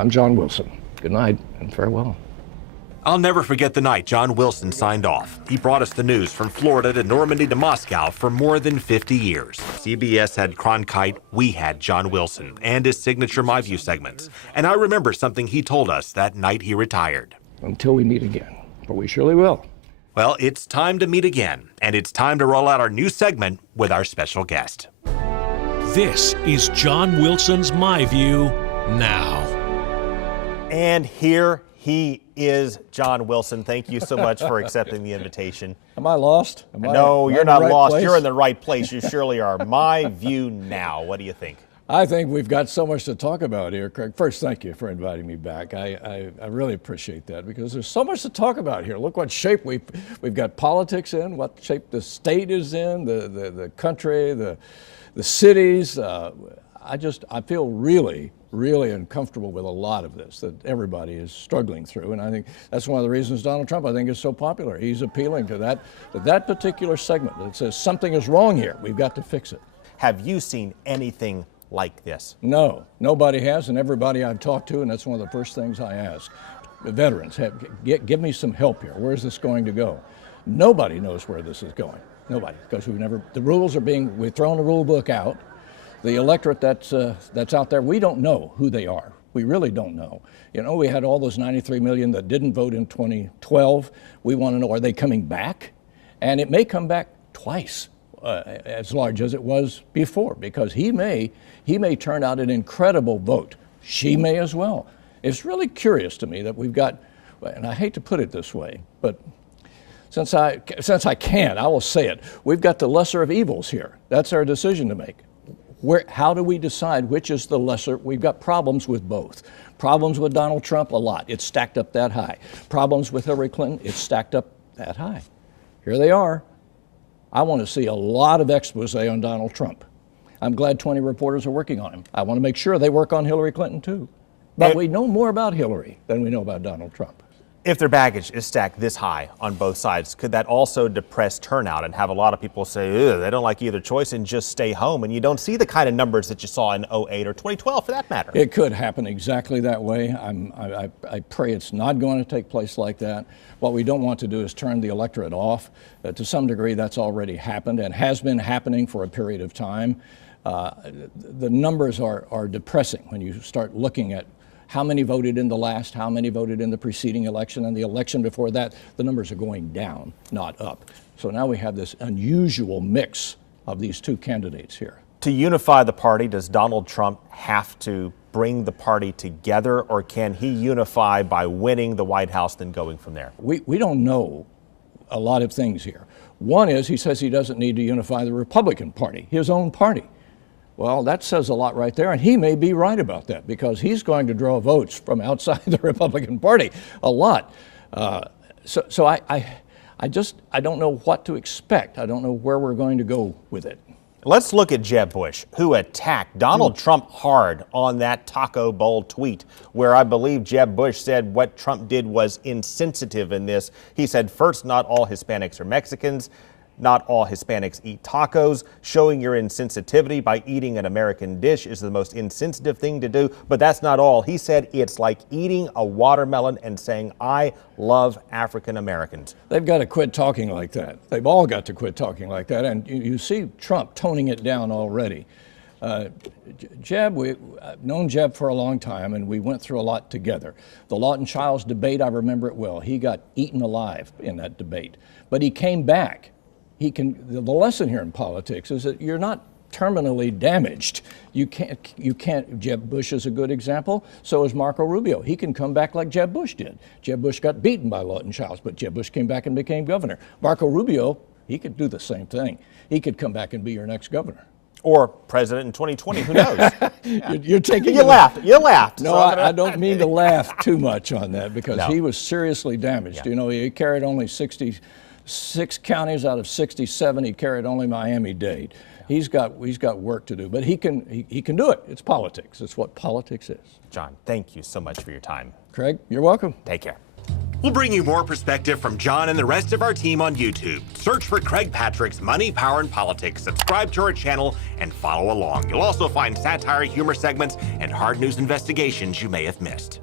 I'm John Wilson. Good night and farewell. I'll never forget the night John Wilson signed off. He brought us the news from Florida to Normandy to Moscow for more than 50 years. CBS had Cronkite, we had John Wilson, and his signature My View segments. And I remember something he told us that night he retired. Until we meet again, but we surely will. Well, it's time to meet again, and it's time to roll out our new segment with our special guest. This is John Wilson's My View now. And here he is, John Wilson. Thank you so much for accepting the invitation. Am I lost? No, you're not lost. You're in the right place. You surely are. My View now. What do you think? I think we've got so much to talk about here, Craig. First, thank you for inviting me back. I really appreciate that because there's so much to talk about here. Look what shape we've got politics in, what shape the state is in, the country, the cities. I feel really uncomfortable with a lot of this that everybody is struggling through, and I think that's one of the reasons Donald Trump, I think, is so popular. He's appealing to that particular segment that says something is wrong here. We've got to fix it. Have you seen anything like this? No, nobody has, and everybody I've talked to, and that's one of the first things I ask. The veterans, give me some help here. Where's this going to go? Nobody knows where this is going. Nobody, because the rules are we've thrown the rule book out. The electorate that's out there, we don't know who they are. We really don't know. You know, we had all those 93 million that didn't vote in 2012. We want to know, are they coming back? And it may come back twice as large as it was before, because he may turn out an incredible vote. She may as well. It's really curious to me that we've got, and I hate to put it this way, but since I can, I will say it. We've got the lesser of evils here. That's our decision to make. How do we decide which is the lesser? We've got problems with both. Problems with Donald Trump, a lot. It's stacked up that high. Problems with Hillary Clinton, it's stacked up that high. Here they are. I want to see a lot of expose on Donald Trump. I'm glad 20 reporters are working on him. I want to make sure they work on Hillary Clinton too. But we know more about Hillary than we know about Donald Trump. If their baggage is stacked this high on both sides, could that also depress turnout and have a lot of people say, they don't like either choice and just stay home? And you don't see the kind of numbers that you saw in 2008 or 2012 for that matter. It could happen exactly that way. I pray it's not going to take place like that. What we don't want to do is turn the electorate off. To some degree, that's already happened and has been happening for a period of time. The numbers are depressing when you start looking at how many voted in the last, how many voted in the preceding election, and the election before that. The numbers are going down, not up. So now we have this unusual mix of these two candidates here. To unify the party, does Donald Trump have to bring the party together, or can he unify by winning the White House, then going from there? We don't know a lot of things here. One is he says he doesn't need to unify the Republican Party, his own party. Well, that says a lot right there, and he may be right about that because he's going to draw votes from outside the Republican Party, a lot. So I don't know what to expect. I don't know where we're going to go with it. Let's look at Jeb Bush, who attacked Donald Trump hard on that Taco Bowl tweet, where I believe Jeb Bush said what Trump did was insensitive in this. He said, first, not all Hispanics are Mexicans. Not all Hispanics eat tacos. Showing your insensitivity by eating an American dish is the most insensitive thing to do. But that's not all. He said it's like eating a watermelon and saying, I love African Americans. They've got to quit talking like that. They've all got to quit talking like that. And you see Trump toning it down already. Jeb, I've known Jeb for a long time, and we went through a lot together. The Lawton Childs debate, I remember it well. He got eaten alive in that debate. But he came back. The lesson here in politics is that you're not terminally damaged. You can't, Jeb Bush is a good example, so is Marco Rubio. He can come back like Jeb Bush did. Jeb Bush got beaten by Lawton Childs, but Jeb Bush came back and became governor. Marco Rubio, he could do the same thing. He could come back and be your next governor. Or president in 2020, who knows? You're taking You laughed. No, I don't mean to laugh too much on that because he was seriously damaged. Yeah. You know, he carried only 66 counties out of 67. He carried only Miami-Dade. He's got work to do, but he can do it. It's politics. It's what politics is. John, thank you so much for your time. Craig, you're welcome. Take care. We'll bring you more perspective from John and the rest of our team on YouTube. Search for Craig Patrick's Money, Power, and Politics. Subscribe to our channel and follow along. You'll also find satire, humor segments, and hard news investigations you may have missed.